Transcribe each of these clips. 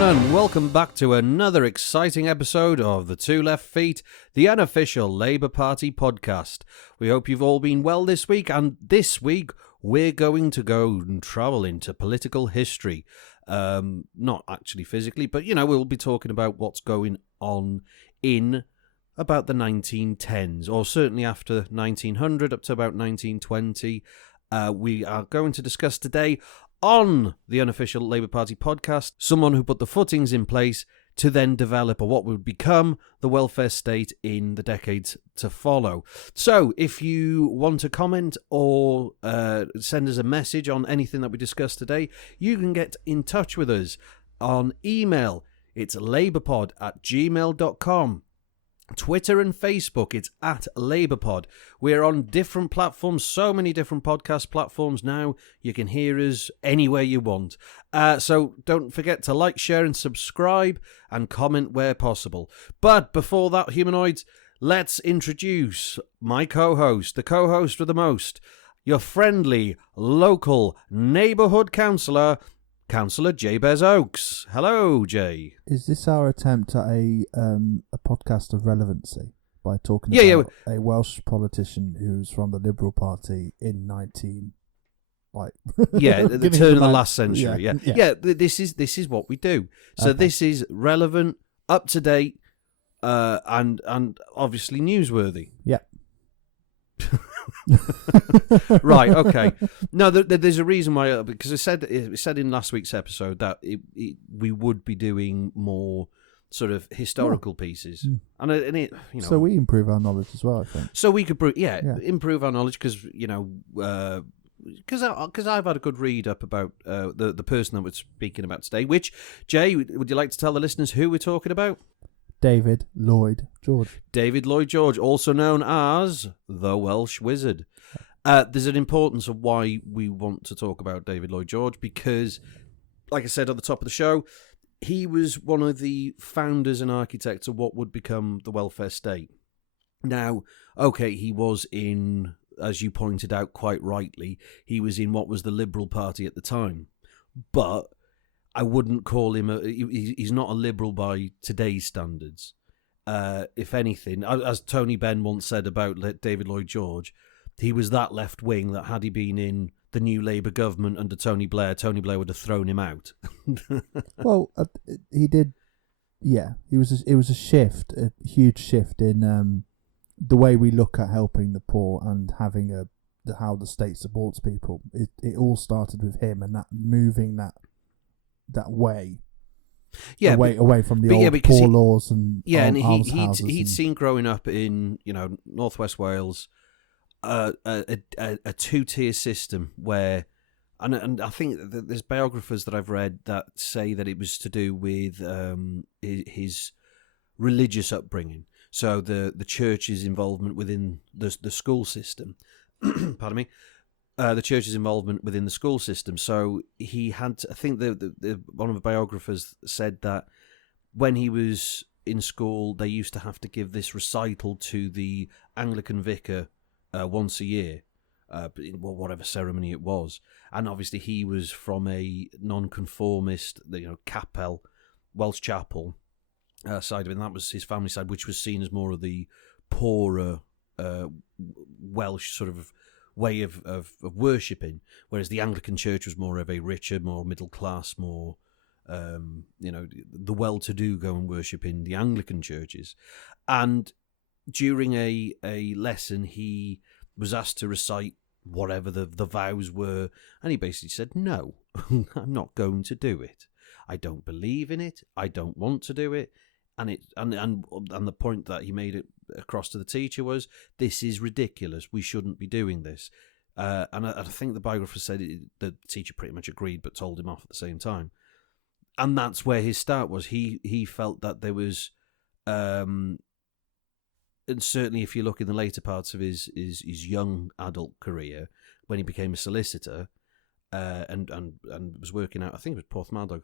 everyone, and welcome back to another exciting episode of The Two Left Feet, the unofficial Labour Party podcast. We hope you've all been well this week, and this week we're going to go and travel into political history. Not actually physically, but, we'll be talking about what's going on in about the 1910s, or certainly after 1900 up to about 1920. We are going to discuss today on the unofficial Labour Party podcast someone who put the footings in place to then develop what would become the welfare state in the decades to follow. So if you want to comment or send us a message on anything that we discussed today, you can get in touch with us on email. It's labourpod@gmail.com. Twitter and Facebook, it's @LabourPod. We're on different platforms, so many different podcast platforms now. You can hear us anywhere you want. So don't forget to like, share and subscribe and comment where possible. But before that, humanoids, let's introduce my co-host, the co-host with the most, your friendly, local neighbourhood councillor, Councillor Jabez Oakes. Hello, Jay. Is this our attempt at a podcast of relevancy by talking about a Welsh politician who's from the Liberal Party in the turn of the last century? Yeah. This is what we do. So This is relevant, up to date, and obviously newsworthy. Yeah. Right, okay. No, there's a reason why, because it said in last week's episode that we would be doing more sort of historical pieces, and it so we improve our knowledge as well, I think. So we could improve our knowledge because I've had a good read up about the person that we're speaking about today. Which, Jay, would you like to tell the listeners who we're talking about? David Lloyd George. David Lloyd George, also known as the Welsh Wizard. There's an importance of why we want to talk about David Lloyd George because, like I said at the top of the show, he was one of the founders and architects of what would become the welfare state. Now, okay, he was in, as you pointed out quite rightly, he was in what was the Liberal Party at the time. But I wouldn't call him he's not a liberal by today's standards. If anything, as Tony Benn once said about David Lloyd George, he was that left wing that had he been in the new Labour government under Tony Blair would have thrown him out. Well, he did. Yeah, it was a shift, a huge shift in the way we look at helping the poor and having how the state supports people. It all started with him and that moving that way, away from the old poor laws and he'd seen growing up in northwest Wales a two-tier system where, and I think that there's biographers that I've read that say that it was to do with his religious upbringing. So the church's involvement within the school system. Pardon me. The church's involvement within the school system. So he had, I think one of the biographers said that when he was in school, they used to have to give this recital to the Anglican vicar once a year, whatever ceremony it was. And obviously he was from a non-conformist, Capel, Welsh Chapel side of it, and that was his family side, which was seen as more of the poorer Welsh sort of way of worshipping, whereas the Anglican Church was more of a richer, more middle class, more the well-to-do go and worship in the Anglican churches. And during a lesson, he was asked to recite whatever the vows were, and he basically said, "No, I'm not going to do it. I don't believe in it. I don't want to do it." And the point that he made it across to the teacher was, this is ridiculous. We shouldn't be doing this. And I think the biographer said the teacher pretty much agreed, but told him off at the same time. And that's where his start was. He felt that there was, and certainly if you look in the later parts of his young adult career, when he became a solicitor, and was working out, I think it was Porthmadog.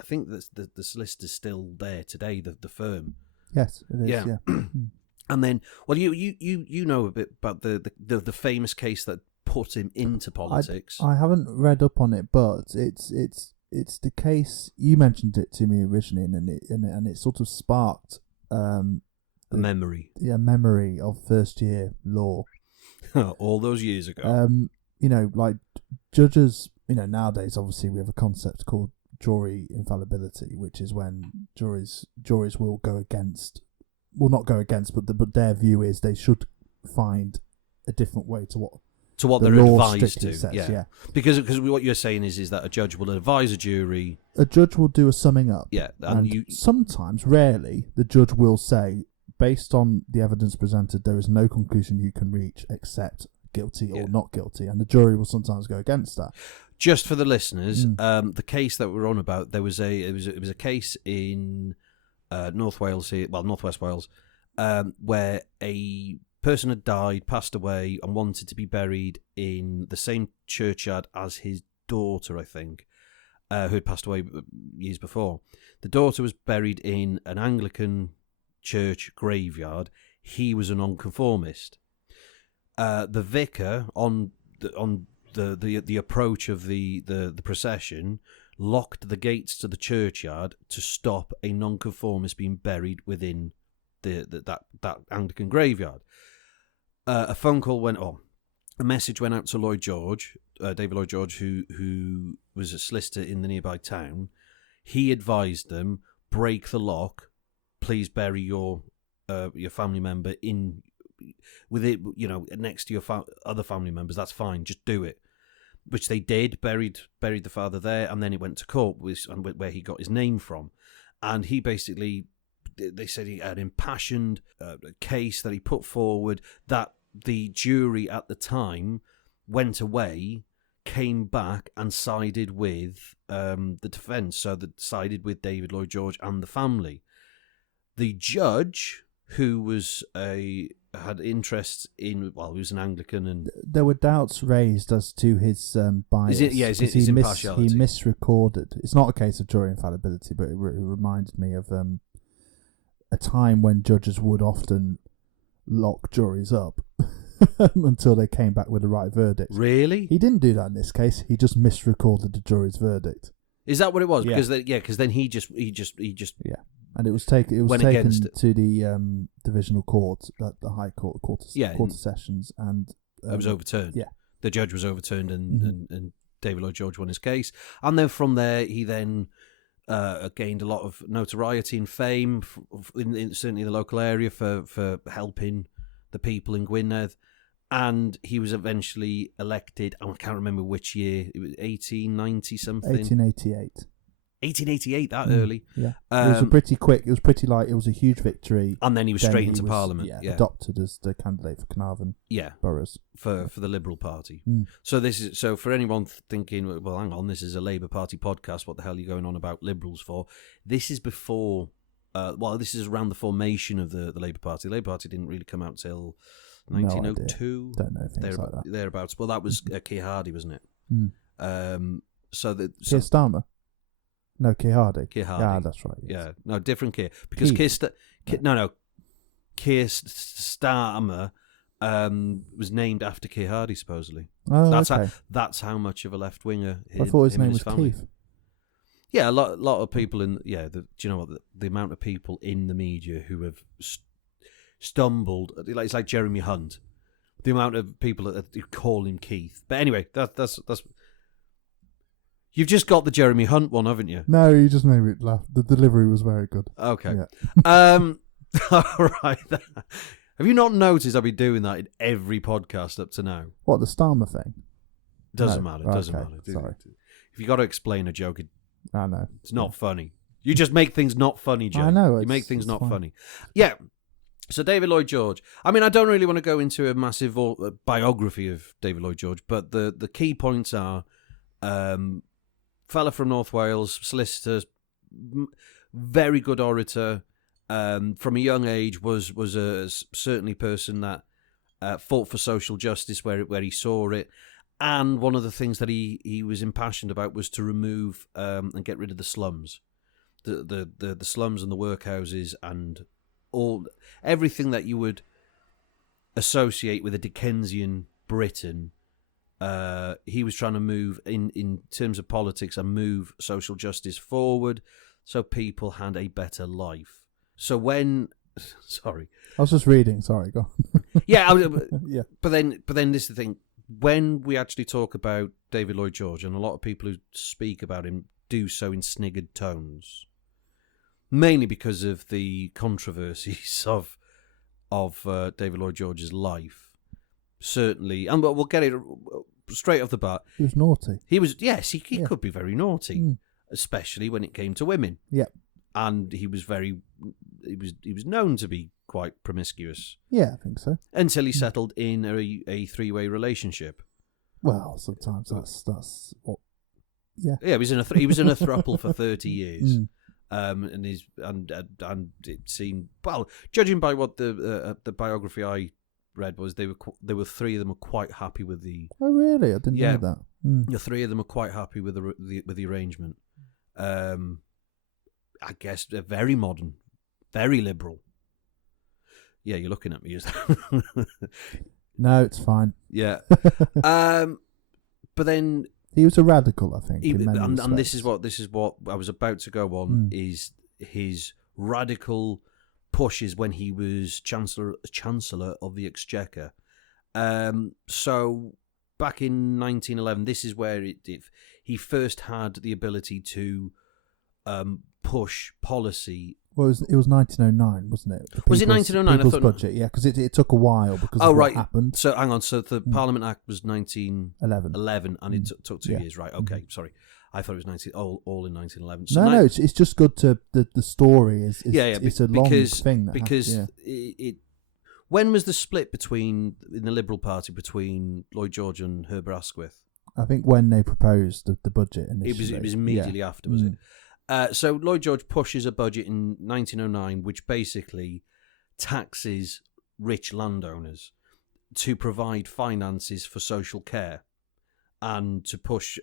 I think that the solicitor's still there today, the firm. Yes, it is. Yeah. And then, well, you know a bit about the famous case that put him into politics. I haven't read up on it, but it's it's the case. You mentioned it to me originally, and it sort of sparked a memory. Yeah, memory of first year law. All those years ago. Like judges. Nowadays, obviously, we have a concept called jury infallibility, which is when juries will go against. Well, not go against, but their view is they should find a different way to what they're advised to. Says, yeah. Because what you're saying is that a judge will advise a jury. A judge will do a summing up. Yeah, and sometimes, rarely, the judge will say, based on the evidence presented, there is no conclusion you can reach except guilty or not guilty, and the jury will sometimes go against that. Just for the listeners, the case that we're on about, it was a case in North West Wales, where a person had died, passed away, and wanted to be buried in the same churchyard as his daughter, I think, who had passed away years before. The daughter was buried in an Anglican church graveyard. He was a nonconformist. The vicar on the approach of the procession locked the gates to the churchyard to stop a nonconformist being buried within that Anglican graveyard. A phone call went on. A message went out to Lloyd George, David Lloyd George, who was a solicitor in the nearby town. He advised them, break the lock, please bury your family member with it, next to your other family members. That's fine, just do it. Which they did, buried the father there, and then it went to court, where he got his name from. And he basically, they said he had an impassioned case that he put forward, that the jury at the time went away, came back and sided with the defence, so they sided with David Lloyd George and the family. The judge, who had interests in, he was an Anglican, and there were doubts raised as to his bias. His impartiality. He misrecorded. It's not a case of jury infallibility, but it reminded me of a time when judges would often lock juries up until they came back with the right verdict. Really? He didn't do that in this case. He just misrecorded the jury's verdict. Is that what it was? Yeah. Because then he just and it was taken to the divisional court, the High Court, Court of Sessions, and it was overturned. Yeah, the judge was overturned, and David Lloyd George won his case. And then from there, he then gained a lot of notoriety and fame, certainly in the local area, for helping the people in Gwynedd. And he was eventually elected, I can't remember which year, it was 1890 something. 1888. 1888, that early. Yeah. It was it was a huge victory. And then he was straight into Parliament. Yeah, adopted as the candidate for Carnarvon boroughs. For the Liberal Party. So for anyone thinking, well, hang on, this is a Labour Party podcast, what the hell are you going on about Liberals for? This is before, this is around the formation of the Labour Party. The Labour Party didn't really come out till 1902. Don't know things like that. Thereabouts. Well, that was Keir Hardie, wasn't it? Keir Starmer? No, Keir Hardie. Keir Hardie. Yeah, that's right. Yes. Yeah, no, different Keir. Because Keir Starmer was named after Keir Hardie, supposedly. Oh, that's how much of a left winger. I thought his name was Keith. Yeah, a lot of people do you know what? The amount of people in the media who have stumbled, it's like Jeremy Hunt. The amount of people that call him Keith. But anyway, that's. You've just got the Jeremy Hunt one, haven't you? No, you just made me laugh. The delivery was very good. Okay. Yeah. All right. Have you not noticed I've been doing that in every podcast up to now? What, the Starmer thing? Doesn't matter. Doesn't matter. Sorry. If you got to explain a joke, I know. It's not funny. You just make things not funny, Joe. I know. You make things not funny. Yeah. So David Lloyd George. I mean, I don't really want to go into a massive biography of David Lloyd George, but the key points are fella from North Wales, solicitor, very good orator. From a young age was a certainly person that fought for social justice where he saw it. And one of the things that he was impassioned about was to remove and get rid of the slums, the slums and the workhouses and everything that you would associate with a Dickensian Britain. He was trying to move in terms of politics and move social justice forward, so people had a better life. So when, sorry, I was just reading. Sorry, go on. Yeah, Yeah. But then this is the thing. When we actually talk about David Lloyd George, and a lot of people who speak about him do so in sniggered tones, mainly because of the controversies of David Lloyd George's life. Certainly, and we'll get it straight off the bat. He was naughty. He was, yes, he could be very naughty, especially when it came to women. Yeah, and he was known to be quite promiscuous. Yeah, I think so. Until he settled in a three-way relationship. Well, sometimes that's what. Yeah. Yeah, he was in a throuple for 30 years. And it seemed, well, judging by what the biography I read was, there were three of them were quite happy with the. Oh really? I didn't know that. The three of them were quite happy with the arrangement. I guess they're very modern, very liberal. Yeah, you're looking at me. No, it's fine. Yeah. But then he was a radical, I think. And this is what I was about to go on, is his radical pushes when he was Chancellor of the Exchequer. So back in 1911, this is where he first had the ability to push policy. Well, it was 1909, wasn't it? Was it 1909? People's budget, yeah, because it took a while because of what happened. So hang on. So the Parliament Act was 1911, and it took 2 years, right? Okay, sorry. I thought it was all in 1911. So no, it's just good to the story is it's a long thing. When was the split in the Liberal Party between Lloyd George and Herbert Asquith? I think when they proposed the budget initially. It was immediately after, was it? So Lloyd George pushes a budget in 1909 which basically taxes rich landowners to provide finances for social care and to push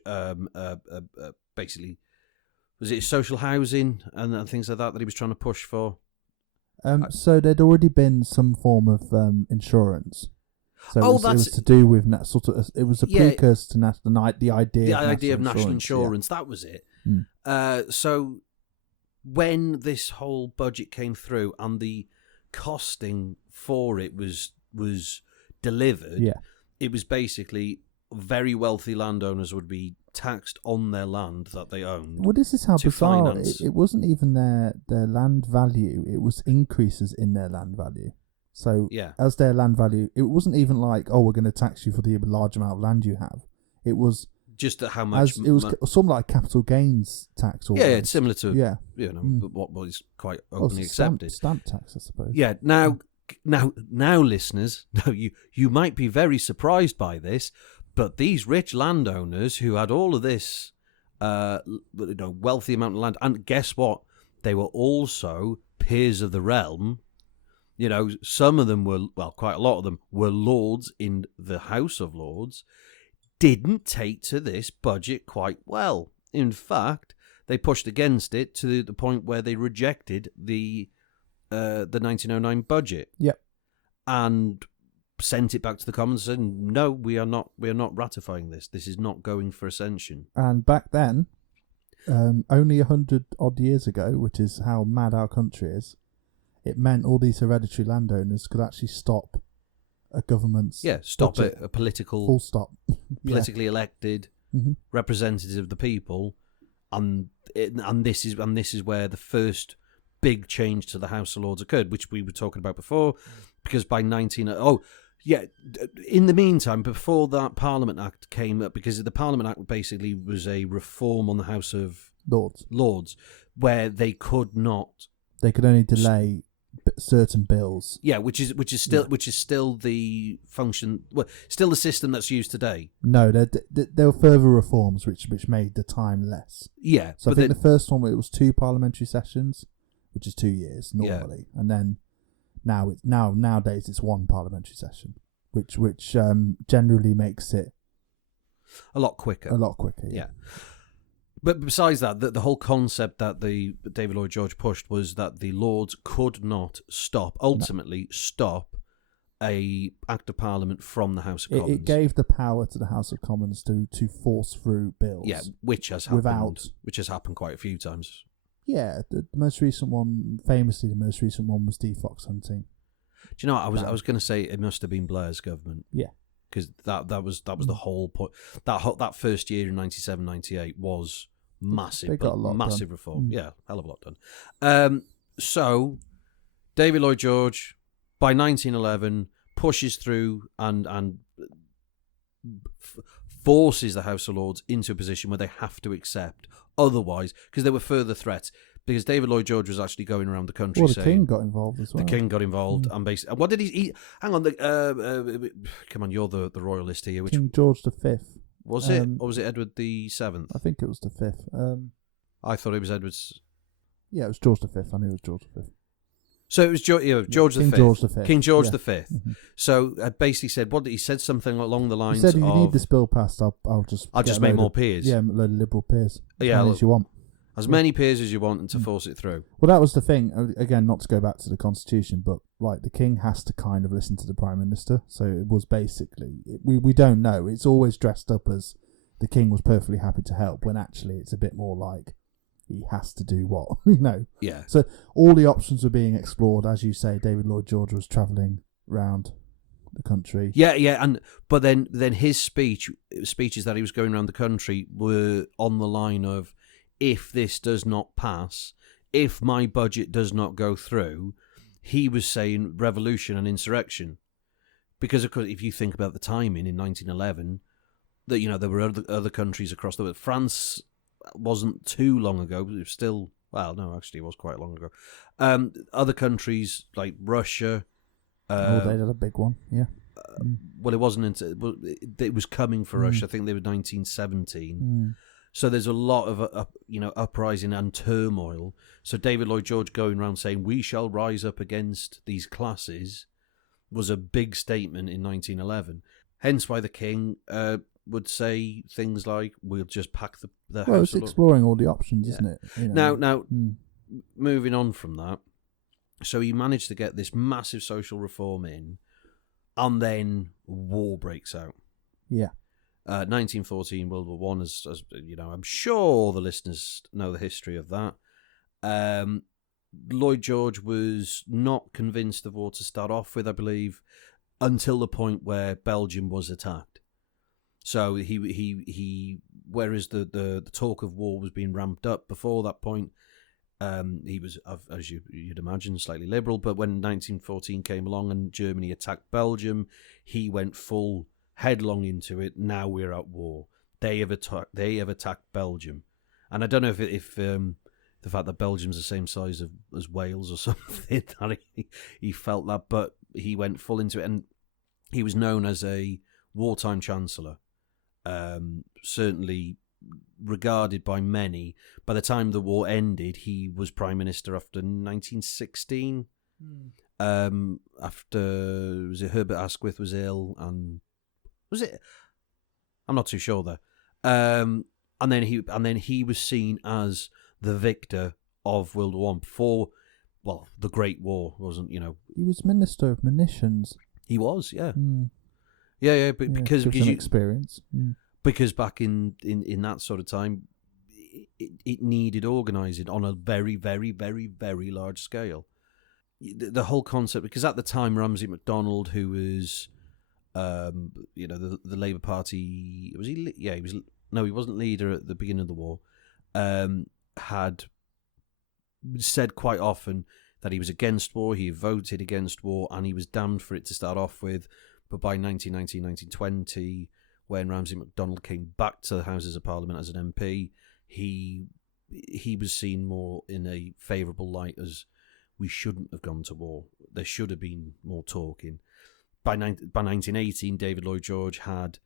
basically, was it social housing and things like that he was trying to push for? So there'd already been some form of insurance. So it was to do with it was a precursor to the idea of national insurance. Yeah. That was it. So when this whole budget came through and the costing for it was delivered, it was basically very wealthy landowners would be taxed on their land that they owned. Well, this is how bizarre. It wasn't even their land value. It was increases in their land value. So as their land value, it wasn't even like, oh, we're going to tax you for the large amount of land you have. It was just how much. It was something like capital gains tax. Almost. Yeah, it's similar to what is quite openly accepted. Stamp tax, I suppose. Yeah. Now, listeners, you might be very surprised by this, but these rich landowners who had all of this, wealthy amount of land, and guess what? They were also peers of the realm. You know, some of them quite a lot of them were lords in the House of Lords, didn't take to this budget quite well. In fact, they pushed against it to the point where they rejected the 1909 budget. Yep. And sent it back to the Commons and said, no, we are not ratifying this. This is not going for ascension. And back then, only 100 odd years ago, which is how mad our country is, it meant all these hereditary landowners could actually stop a government's budget. A political full stop, politically elected representative of the people, and this is where the first big change to the House of Lords occurred, which we were talking about before, because by in the meantime, before that Parliament Act came up, because the Parliament Act basically was a reform on the House of Lords, where they could only delay certain bills. Yeah, which is still the function. Well, still the system that's used today. No, there were further reforms which made the time less. Yeah, so I think the first one, it was 2 parliamentary sessions, which is 2 years normally, and then nowadays it's 1 parliamentary session, which generally makes it a lot quicker. Yeah. But besides that, the whole concept that the David Lloyd George pushed was that the Lords could not stop a Act of Parliament from the House of Commons. It gave the power to the House of Commons to force through bills. Yeah, which has happened. Which has happened quite a few times. Yeah, the most recent one, famously, was defox hunting. Do you know what? I was going to say it must have been Blair's government. Yeah, because that was the whole point. That first year in 97, 98 was massive. They got a lot massive done. reform. Yeah, hell of a lot done. So David Lloyd George by 1911 pushes through and forces the House of Lords into a position where they have to accept. Otherwise, because there were further threats. Because David Lloyd George was actually going around the country saying... Well, the King got involved as well. The King got involved. And basically... What did he... Hang on. Come on, you're the royalist here. King George V. Was it? Or was it Edward VII? I think it was the 5th. I thought it was Edward's... Yeah, it was George V. I knew it was George V. So it was George V. King George V. King George V. Mm-hmm. So basically said... He said something along the lines of... He said, if you need this bill passed, I'll just make more peers. Yeah, a load of Liberal peers. As you want. As many peers as you want and to force it through. Well, that was the thing. Again, not to go back to the Constitution, but like the King has to kind of listen to the Prime Minister. So it was basically... We don't know. It's always dressed up as the King was perfectly happy to help, when actually it's a bit more like he has to do what? Yeah. So all the options were being explored. As you say, David Lloyd George was travelling around the country. Yeah, but then his speeches that he was going around the country were on the line of, if this does not pass, if my budget does not go through, he was saying revolution and insurrection. Because, of course, if you think about the timing in 1911, that there were other countries across the world. France wasn't too long ago, but it was still... Well, no, actually, it was quite long ago. Other countries, like Russia... they had a big one, yeah. Well, it wasn't... it was coming for Russia. I think they were 1917. So there's a lot of uprising and turmoil. So David Lloyd George going around saying we shall rise up against these classes was a big statement in 1911. Hence why the King would say things like, "We'll just pack the house." Well, it's exploring all the options, isn't it? Now, moving on from that, so he managed to get this massive social reform in, and then war breaks out. Yeah. 1914, World War One, as I'm sure the listeners know the history of that. Lloyd George was not convinced of war to start off with, I believe, until the point where Belgium was attacked. So he whereas the talk of war was being ramped up before that point, he was, as you'd imagine, slightly liberal. But when 1914 came along and Germany attacked Belgium, he went full headlong into it. Now we're at war. They have attacked Belgium, and I don't know if the fact that Belgium's the same size as Wales or something that he felt that, but he went full into it, and he was known as a wartime chancellor. Certainly regarded by many. By the time the war ended, he was prime minister after 1916. After was it Herbert Asquith was ill, and was it? I'm not too sure there. And then he was seen as the victor of World War One before. Well, the Great War wasn't. He was Minister of Munitions. He was, yeah. Yeah, but because you experience. Because back in that sort of time, it needed organising on a very, very, very, very large scale. The whole concept, because at the time Ramsay MacDonald, who was, the Labour Party, was he? Yeah, he was. No, he wasn't leader at the beginning of the war. Had said quite often that he was against war. He voted against war, and he was damned for it to start off with. But by 1919, 1920, when Ramsay MacDonald came back to the Houses of Parliament as an MP, he was seen more in a favourable light as we shouldn't have gone to war. There should have been more talking. By 1918, David Lloyd George had,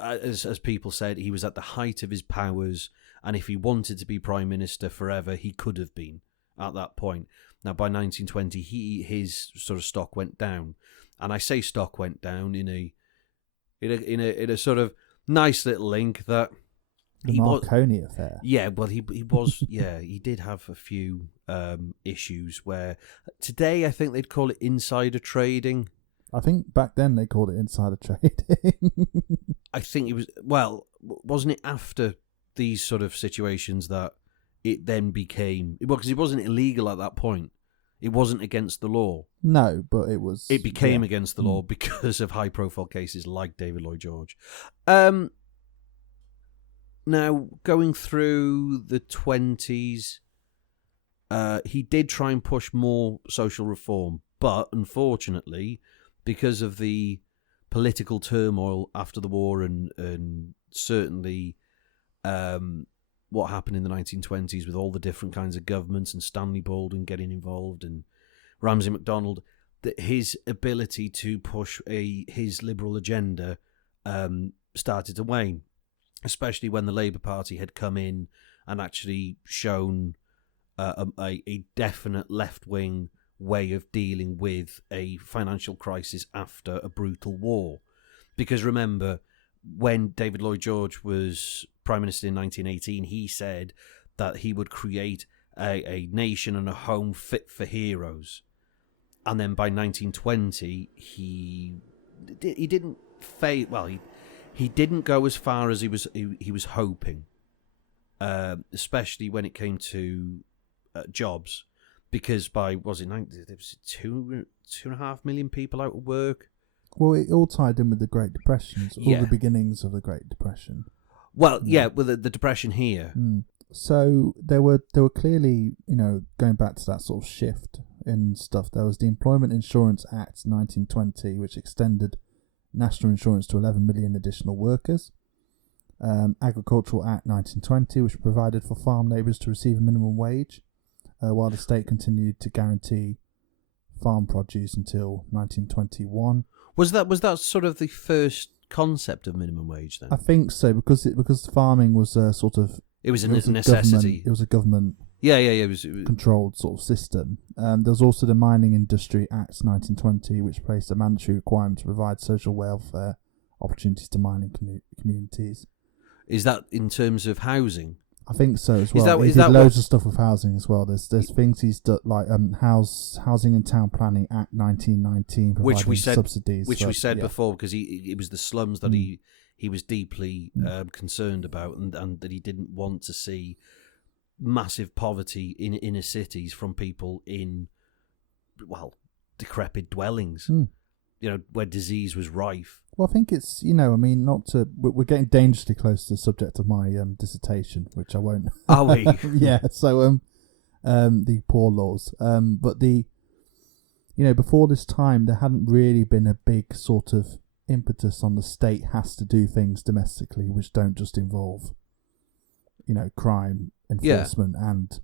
as people said, he was at the height of his powers, and if he wanted to be Prime Minister forever, he could have been at that point. Now, by 1920, his sort of stock went down. And I say stock went down in a sort of nice little link that the Marconi affair. Yeah, well, he was. Yeah, he did have a few issues where today I think they'd call it insider trading. I think back then they called it insider trading. I think it was, wasn't it after these sort of situations that it then became, because it wasn't illegal at that point. It wasn't against the law. No, but it was. It became against the law because of high-profile cases like David Lloyd George. Now, going through the 20s, he did try and push more social reform, but unfortunately, because of the political turmoil after the war and certainly what happened in the 1920s with all the different kinds of governments and Stanley Baldwin getting involved and Ramsay MacDonald, that his ability to push his liberal agenda started to wane, especially when the Labour Party had come in and actually shown a definite left-wing way of dealing with a financial crisis after a brutal war. Because remember, when David Lloyd George was Prime Minister in 1918, he said that he would create a nation and a home fit for heroes. And then by 1920, he didn't fail. Well, he didn't go as far as he was hoping, especially when it came to jobs, because by there was 2.5 million people out of work. Well, it all tied in with the Great Depression, all the beginnings of the Great Depression. Well, with the Depression here. So there were clearly, going back to that sort of shift in stuff. There was the Employment Insurance Act 1920, which extended national insurance to 11 million additional workers. Agricultural Act 1920, which provided for farm labourers to receive a minimum wage, while the state continued to guarantee farm produce until 1921. Was that sort of the first concept of minimum wage then? I think so, because farming was a sort of... It was a necessity. It was a government it was controlled sort of system. There was also the Mining Industry Act 1920, which placed a mandatory requirement to provide social welfare opportunities to mining communities. Is that in terms of housing? I think so as well. He did loads of stuff with housing as well. There's things he's done, like Housing and Town Planning Act 1919, providing subsidies. Which we said before, because it was the slums that he was deeply concerned about, and that he didn't want to see massive poverty in inner cities from people in, decrepit dwellings, where disease was rife. Well, I think it's, we're getting dangerously close to the subject of my dissertation, which I won't. Are we? Yeah, so the poor laws. But before this time, there hadn't really been a big sort of impetus on the state has to do things domestically which don't just involve, crime enforcement and,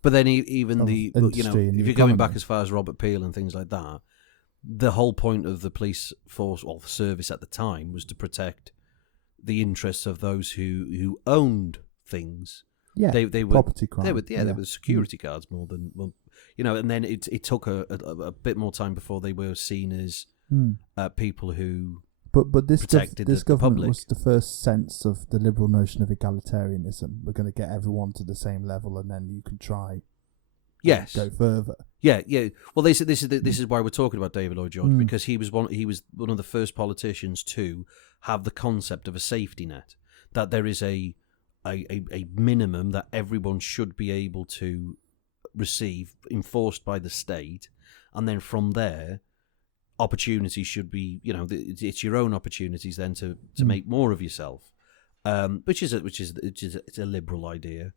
But then even if you're going back as far as Robert Peel and things like that, the whole point of the police force or the service at the time was to protect the interests of those who owned things. Yeah, they were property crime. They were security guards more than and then it took a bit more time before they were seen as people who. But this government public. was the first sense of the liberal notion of egalitarianism. We're going to get everyone to the same level, and then you can try. Yes. Go further. Yeah. Well, this is why we're talking about David Lloyd George, because he was one of the first politicians to have the concept of a safety net, that there is a minimum that everyone should be able to receive, enforced by the state, and then from there, opportunities should be, it's your own opportunities then to make more of yourself, which is a liberal idea.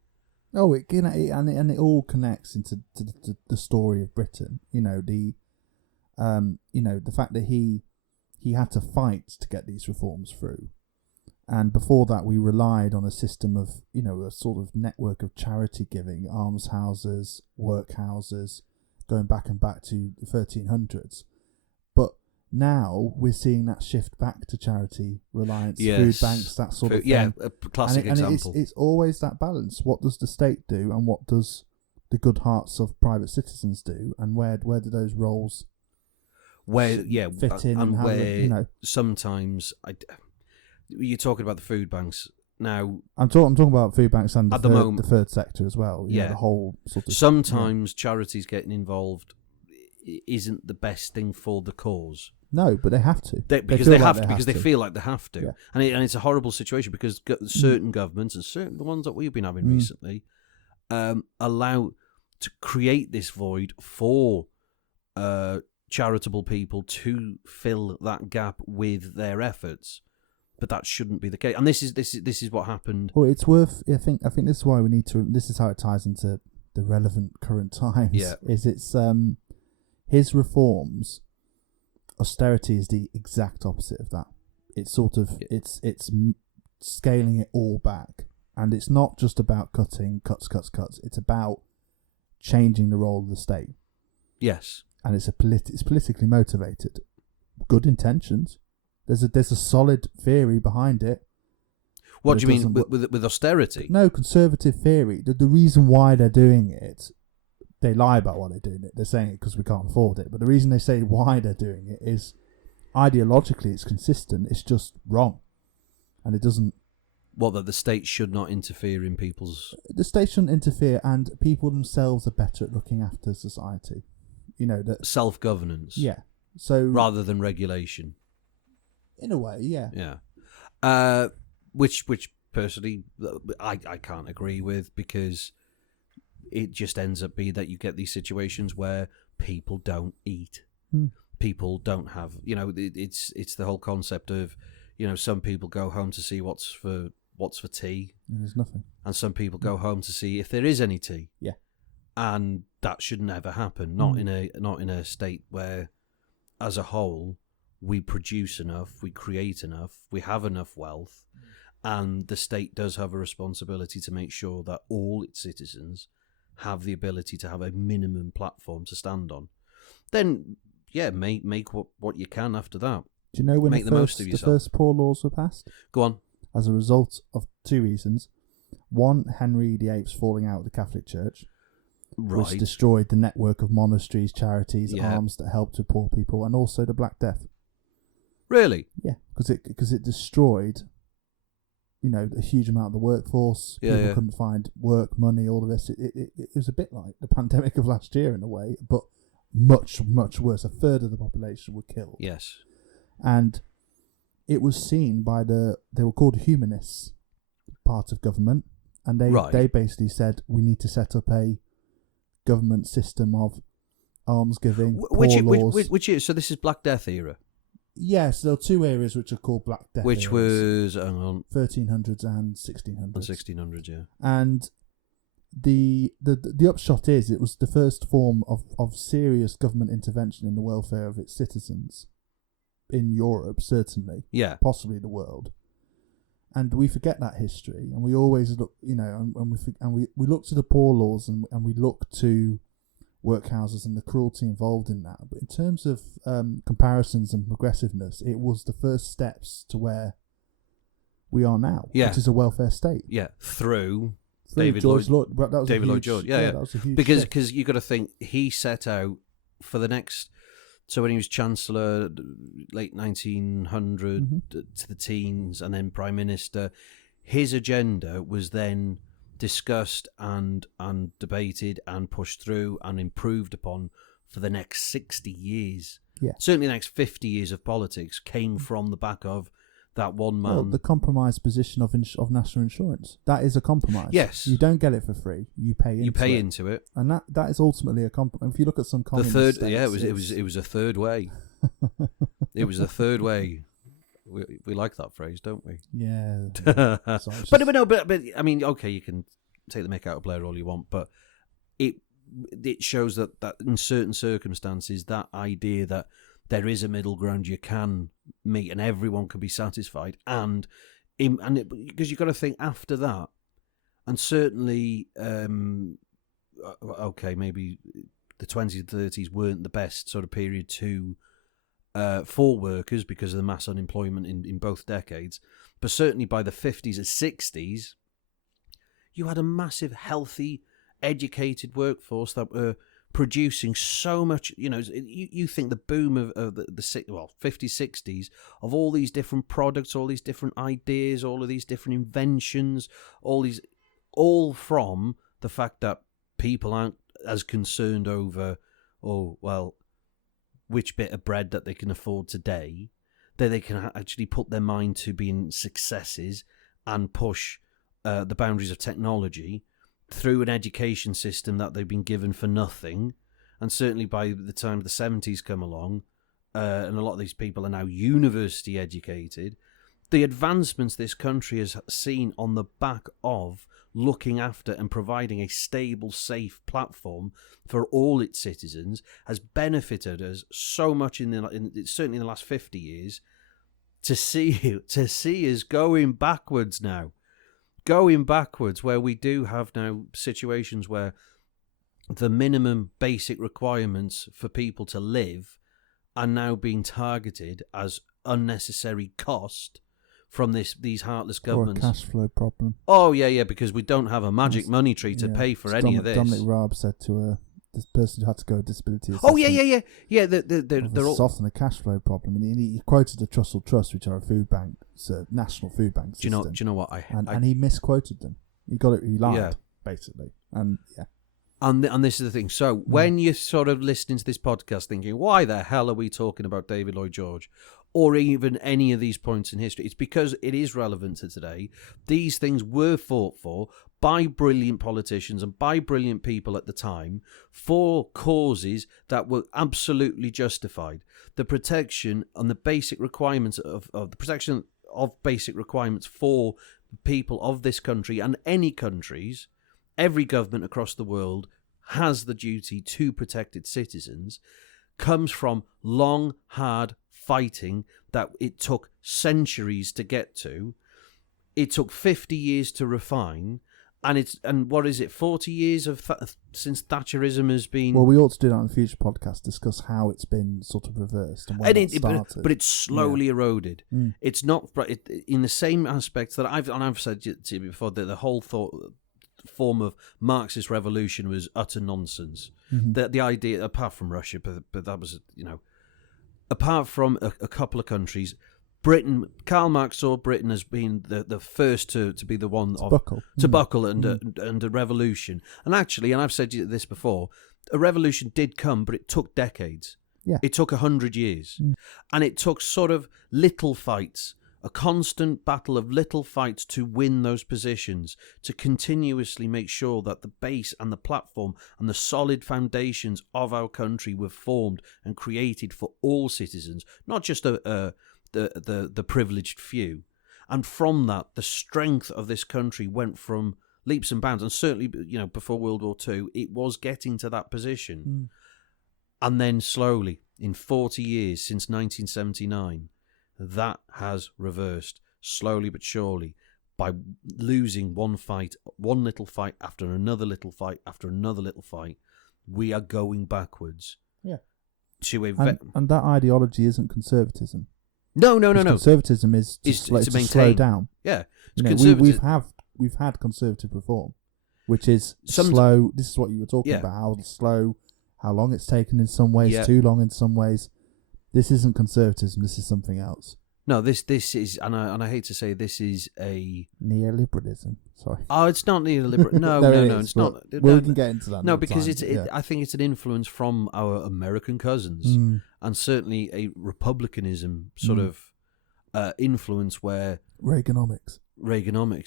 Oh, it all connects into the story of Britain. The fact that he had to fight to get these reforms through, and before that we relied on a system of a sort of network of charity giving, almshouses, workhouses, going back to the 1300s. But now we're seeing that shift back to charity reliance, food banks, that sort of thing. Yeah, a classic example. It's always that balance. What does the state do, and what does the good hearts of private citizens do, and where do those roles fit in, and where sometimes you're talking about the food banks now. I'm talking about food banks and at the moment the third sector as well. The whole sort of sometimes charities getting involved isn't the best thing for the cause. No, but they have to. Because they have to, because they feel like they have to. Yeah. And it's a horrible situation because certain governments, and certain the ones that we've been having recently, allow to create this void for charitable people to fill that gap with their efforts. But that shouldn't be the case. And this is what happened. Well, it's worth. I think this is why we need to. This is how it ties into the relevant current times. Yeah. It's his reforms. Austerity is the exact opposite of that. It's sort of it's scaling it all back, and it's not just about cutting cuts. It's about changing the role of the state. Yes, and it's politically motivated. Good intentions. There's a solid theory behind it. What do you mean with austerity? No, conservative theory. The reason why they're doing it. They lie about why they're doing it. They're saying it because we can't afford it. But the reason they say why they're doing it is ideologically it's consistent. It's just wrong. And it doesn't... Well, that the state should not interfere in people's... The state shouldn't interfere, and people themselves are better at looking after society. You know, that... Self-governance. Yeah. So... Rather than regulation. In a way, yeah. Yeah. Which personally, I can't agree with, because... It just ends up being that you get these situations where people don't eat. People don't have, it's the whole concept of, some people go home to see what's for tea. There's nothing. And some people go home to see if there is any tea. Yeah. And that should never happen. Not in a state where, as a whole, we produce enough, we create enough, we have enough wealth, and the state does have a responsibility to make sure that all its citizens have the ability to have a minimum platform to stand on. Then, make what you can after that. Do you know when the first poor laws were passed? Go on. As a result of two reasons. One, Henry VIII's falling out with the Catholic Church, which destroyed the network of monasteries, charities, alms that helped with poor people, and also the Black Death. Really? Yeah, because it destroyed... a huge amount of the workforce. People couldn't find work, money, all of this. It was a bit like the pandemic of last year in a way, but much, much worse. A third of the population were killed. Yes. And it was seen by they were called humanists, part of government, and they basically said, we need to set up a government system of almsgiving, poor laws. Which year? So this is Black Death era? Yes, there are two areas which are called Black Death. Which eras. Was, hang on, 1300s and 1600s. And 1600s, yeah. And the upshot is it was the first form of serious government intervention in the welfare of its citizens in Europe, certainly. Yeah. Possibly the world. And we forget that history, and we always look, and we look to the poor laws, and we look to workhouses and the cruelty involved in that. But in terms of comparisons and progressiveness, it was the first steps to where we are now, which is a welfare state. Yeah, through David Lloyd George. That was a huge because you got to think he set out for the next. So when he was Chancellor, late 1900 to the teens, and then Prime Minister, his agenda was then discussed and debated and pushed through and improved upon for the next 60 years. Yeah. Certainly the next 50 years of politics came from the back of that one man. Well, the compromise position of national insurance. That is a compromise. Yes. You don't get it for free. You pay into it. And that is ultimately a compromise. If you look at some communist states, it was a third way. It was a third way. We like that phrase, don't we? Yeah. But I mean, okay, you can take the mick out of Blair all you want, but it shows that in certain circumstances, that idea that there is a middle ground you can meet and everyone can be satisfied, and because you've got to think after that, and certainly, okay, maybe the 20s and 30s weren't the best sort of period for workers because of the mass unemployment in both decades. But certainly by the 50s and 60s, you had a massive, healthy, educated workforce that were producing so much. You think the boom of the 50s, 60s, of all these different products, all these different ideas, all of these different inventions, all from the fact that people aren't as concerned over, which bit of bread that they can afford today, that they can actually put their mind to being successes and push the boundaries of technology through an education system that they've been given for nothing. And certainly by the time the 70s come along, and a lot of these people are now university educated, the advancements this country has seen on the back of looking after and providing a stable, safe platform for all its citizens has benefited us so much certainly in the last 50 years. To see us going backwards now, where we do have now situations where the minimum basic requirements for people to live are now being targeted as unnecessary cost from these heartless governments. Or a cash flow problem. Oh, yeah, because we don't have a magic money tree to pay for any of this. Dominic Raab said to this person who had to go with disability assessment. Oh, yeah. They're all... often a cash flow problem. And he quoted the Trussell Trust, which are a food bank, it's a national food bank system. Do you know what? And he misquoted them. He got it, he lied, basically. And, yeah. And this is the thing. So when you're sort of listening to this podcast thinking, why the hell are we talking about David Lloyd George or even any of these points in history? It's because it is relevant to today. These things were fought for by brilliant politicians and by brilliant people at the time for causes that were absolutely justified. The protection and the basic requirements of the protection of basic requirements for people of this country and any countries. Every government across the world has the duty to protect its citizens, comes from long, hard fighting that it took centuries to get to. It took 50 years to refine, and what is it, 40 years since Thatcherism has been... Well, we ought to do that on a future podcast, discuss how it's been sort of reversed and when it started. But it's slowly eroded. It's not... in the same aspects that I've said to you before, that the whole form of Marxist revolution was utter nonsense. The idea, apart from Russia, but that was, apart from a couple of countries, Britain, Karl Marx saw Britain as being the first to be the one to buckle and a revolution. And actually, and I've said this before, a revolution did come, but it took decades. Yeah. It took 100 years. And it took sort of little fights, a constant battle of little fights to win those positions, to continuously make sure that the base and the platform and the solid foundations of our country were formed and created for all citizens, not just the privileged few. And from that, the strength of this country went from leaps and bounds. And certainly, before World War II, it was getting to that position. And then slowly, in 40 years, since 1979, that has reversed, slowly but surely, by losing one little fight after another little fight after another little fight. We are going backwards. Yeah. And that ideology isn't conservatism. No. Conservatism is to slow down. Yeah. We've had conservative reform, which is slow. This is what you were talking about, how slow, how long it's taken in some ways, too long in some ways. This isn't conservatism. This is something else. No, this is, and I hate to say, this is a neoliberalism. Sorry. Oh, it's not neoliberal. No, it's not. We can get into that. No, because I think it's an influence from our American cousins, and certainly a republicanism sort of influence where Reaganomics.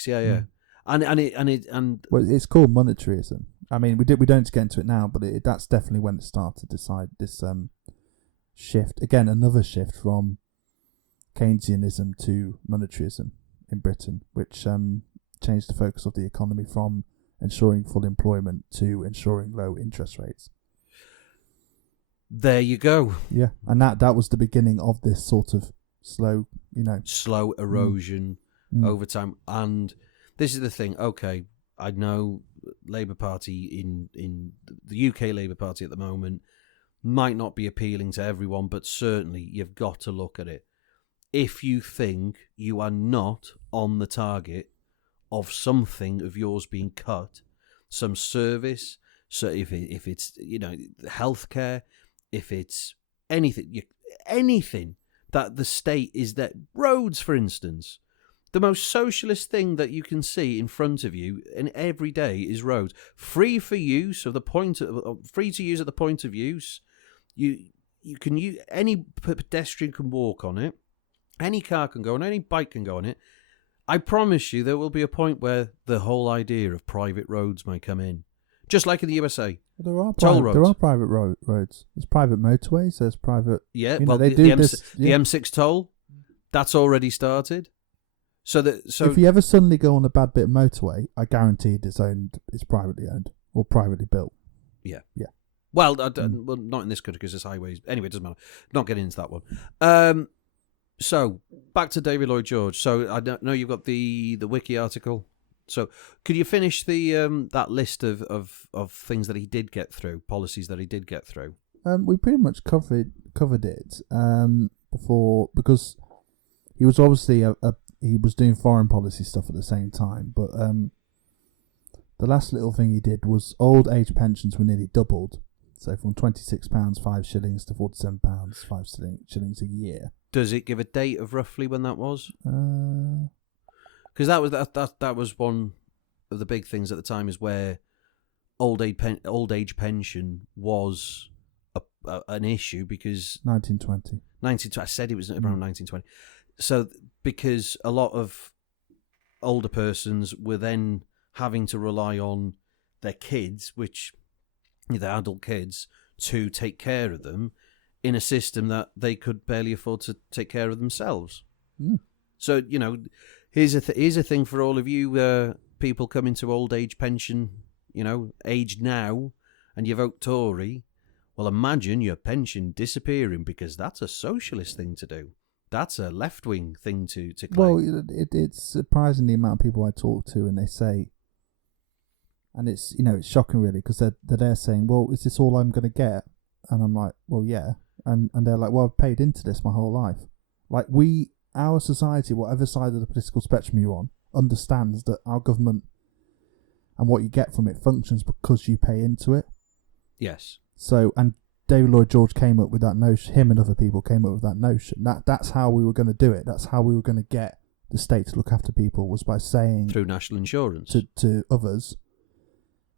Yeah. And well, it's called monetarism. I mean, we don't get into it now, but that's definitely when it started. This shift again, another shift from Keynesianism to monetarism in Britain, which changed the focus of the economy from ensuring full employment to ensuring low interest rates. There you go. Yeah, and that was the beginning of this sort of slow erosion over time. And this is the thing. Okay, I know Labour Party in the UK Labour Party at the moment might not be appealing to everyone, but certainly you've got to look at it. If you think you are not on the target of something of yours being cut, some service, so if it's healthcare, if it's anything that the state is that roads, for instance, the most socialist thing that you can see in front of you and every day is roads, free for use of the point, free to use at the point of use. you can use any pedestrian can walk on it, any car can go on, any bike can go on it. I promise you, there will be a point where the whole idea of private roads may come in, just like in the USA. Well, toll roads. There are private roads. There's private motorways. There's private. Yeah, you know, well, they the, do the, this. the M6 toll, that's already started. So if you ever suddenly go on a bad bit of motorway, I guarantee it's privately owned or privately built. Yeah. Yeah. Well, well, not in this country because it's highways. Anyway, it doesn't matter. Not getting into that one. So back to David Lloyd George. So I know you've got the wiki article. So could you finish the that list of things that he did get through, policies that he did get through? We pretty much covered it before, because he was obviously he was doing foreign policy stuff at the same time. But the last little thing he did was old age pensions were nearly doubled. So from £26 5 shillings to £47 5 shillings a year. Does it give a date of roughly when that was? Because that was one of the big things at the time, is where old age pension was an issue, because 1920. I said it was around 1920. So because a lot of older persons were then having to rely on their kids, which their adult kids, to take care of them in a system that they could barely afford to take care of themselves. So, you know, here's a thing for all of you people coming to old age pension, you know, age now, and you vote Tory. Well, imagine your pension disappearing, because that's a socialist thing to do. That's a left-wing thing to claim. Well, it's surprising the amount of people I talk to, and they say, and it's, you know, it's shocking really, because they're saying, well, is this all I'm going to get? And I'm like, well, yeah. And they're like, well, I've paid into this my whole life. Like, our society, whatever side of the political spectrum you're on, understands that our government and what you get from it functions because you pay into it. Yes. So, and David Lloyd George came up with that notion. Him and other people came up with that notion. That's how we were going to do it. That's how we were going to get the state to look after people, was by saying, through national insurance to others,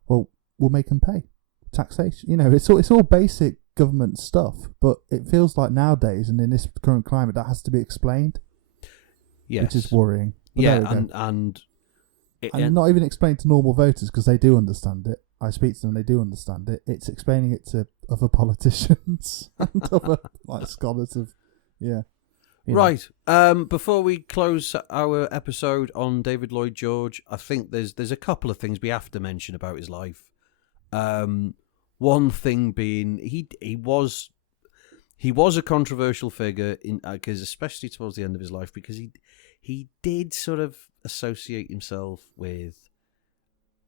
well, we'll make them pay taxation. You know, it's all basic government stuff, but it feels like nowadays, and in this current climate, that has to be explained. Yes, which is worrying. But and not even explained to normal voters, because they do understand it. I speak to them, they do understand it. It's explaining it to other politicians and other scholars of, yeah. Right. Before we close our episode on David Lloyd George, I think there's a couple of things we have to mention about his life. One thing being, he was a controversial figure, because especially towards the end of his life, because he did sort of associate himself with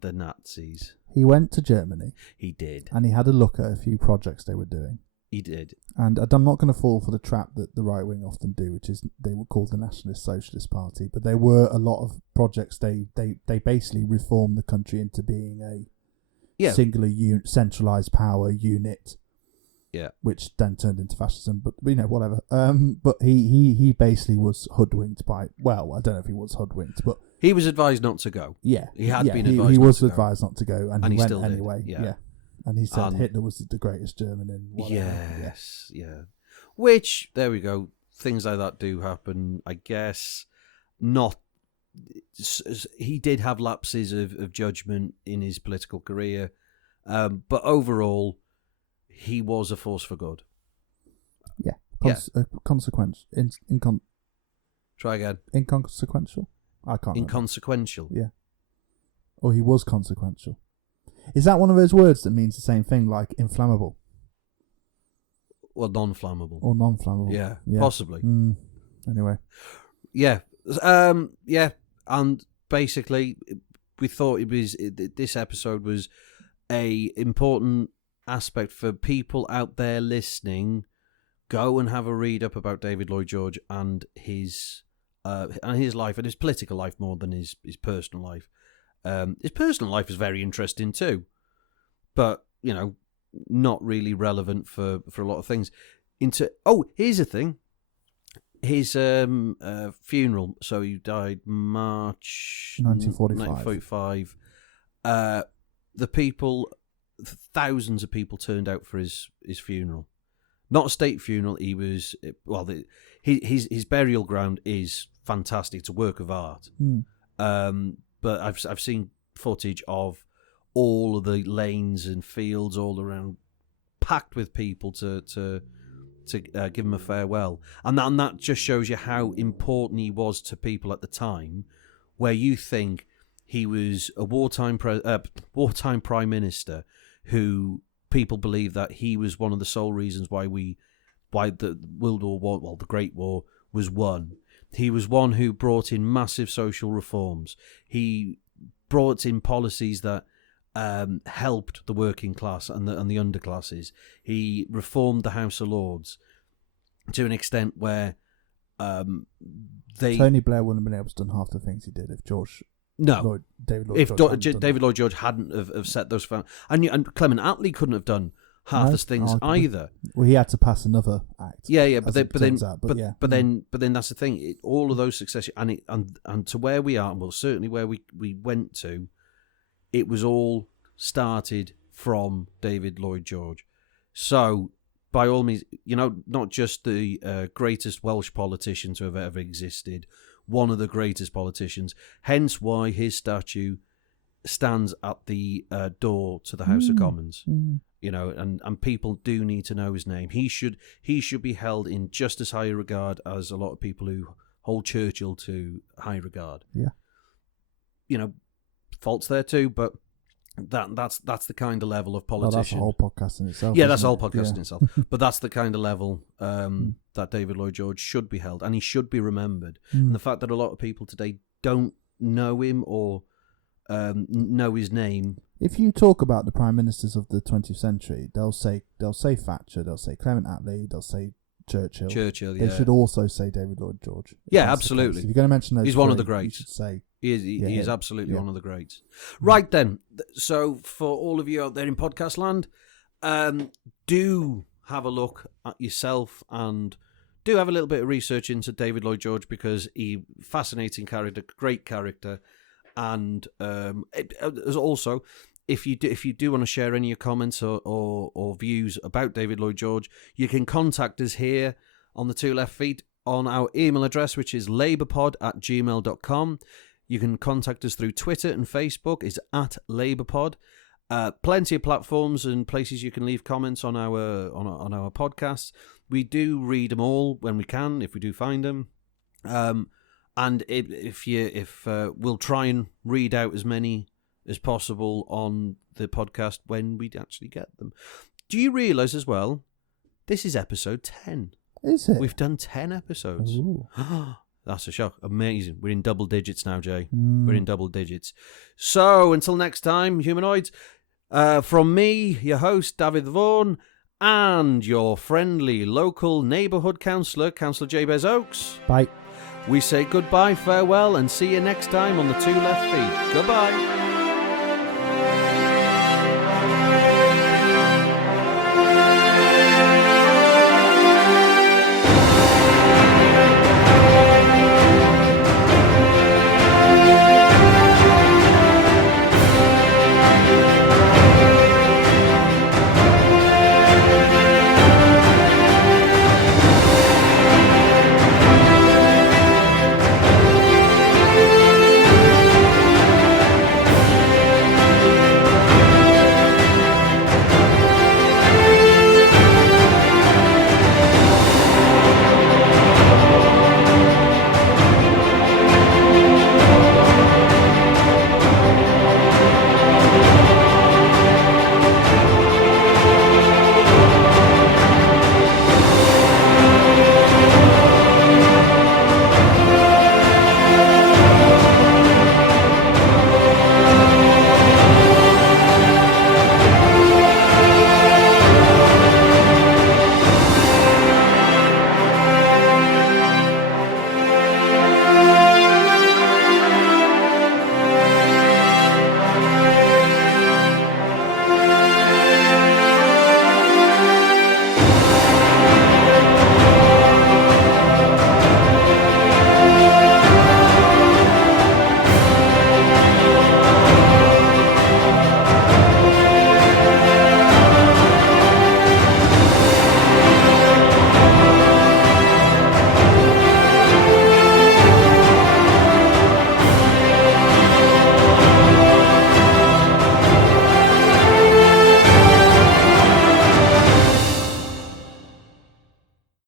the Nazis. He went to Germany. He did. And he had a look at a few projects they were doing. He did. And I'm not going to fall for the trap that the right wing often do, which is they were called the Nationalist Socialist Party, but there were a lot of projects. They basically reformed the country into being a singular centralized power unit. Yeah. Which then turned into fascism, but you know, whatever. But he basically was hoodwinked by, well, I don't know if he was hoodwinked, but he was advised not to go. Yeah. He had been advised. He was not to advised go. Not to go, and he went still anyway. Did. Yeah. And he said Hitler was the greatest German in whatever. Yes, yeah. Which, there we go. Things like that do happen, I guess. Not. He did have lapses of judgment in his political career, but overall, he was a force for good. Yeah. Consequential. Try again. Inconsequential? I can't remember. Inconsequential. Yeah. Or he was consequential. Is that one of those words that means the same thing, like inflammable? Well, non-flammable. Or non-flammable. Yeah, possibly. Anyway. Yeah. Yeah. And basically, we thought this episode was a important aspect for people out there listening. Go and have a read up about David Lloyd George and his life, and his political life more than his personal life. His personal life is very interesting too, but you know, not really relevant for a lot of things. Here's the thing: his funeral. So he died March 1945. Thousands of people turned out for his funeral. not a state funeral. He was his burial ground is fantastic. It's a work of art. But I've seen footage of all of the lanes and fields all around, packed with people to give him a farewell, and that just shows you how important he was to people at the time. Where you think he was a wartime prime minister, who people believe that he was one of the sole reasons why the World War I, the Great War, was won. He was one who brought in massive social reforms. He brought in policies that helped the working class and the underclasses. He reformed the House of Lords to an extent where Tony Blair wouldn't have been able to do half the things he did if David Lloyd George hadn't have set those and Clement Attlee couldn't have done half those things either. Well, he had to pass another act. But then that's the thing. All of those successes and to where we are, well, certainly where we went to, it was all started from David Lloyd George. So, by all means, not just the greatest Welsh politician to have ever existed, one of the greatest politicians, hence why his statue stands at the door to the House of Commons. And people do need to know his name. He should be held in just as high a regard as a lot of people who hold Churchill to high regard. Yeah. Faults there too, but that's the kind of level of politician. That's a whole podcast in itself. Yeah, that's a whole podcast in itself. But that's the kind of level that David Lloyd George should be held, and he should be remembered. And the fact that a lot of people today don't know him or know his name. If you talk about the prime ministers of the 20th century, they'll say Thatcher, they'll say Clement Attlee, they'll say Churchill. Yeah. They should also say David Lloyd George. Yeah, absolutely. If you're going to mention those, he's one of the greats. You should say he is absolutely one of the greats. Right then, so for all of you out there in podcast land, do have a look at yourself and do have a little bit of research into David Lloyd George, because fascinating character, great character, and also, if you do want to share any of your comments or views about David Lloyd George, you can contact us here on the Two Left Feet on our email address, which is labourpod@gmail.com. You can contact us through Twitter and Facebook. It's @LabourPod. Plenty of platforms and places you can leave comments on our podcasts. We do read them all when we can, if we do find them. And if we'll try and read out as many as possible on the podcast when we actually get them. Do you realise as well, this is episode 10. Is it? We've done 10 episodes. That's a shock. Amazing. We're in double digits now, Jay. We're in double digits. So until next time, humanoids, from me, your host, Dafydd Vaughan, and your friendly local neighbourhood councillor, Councillor Jabez Oakes. Bye. We say goodbye, farewell, and see you next time on the Two Left Feet. Goodbye.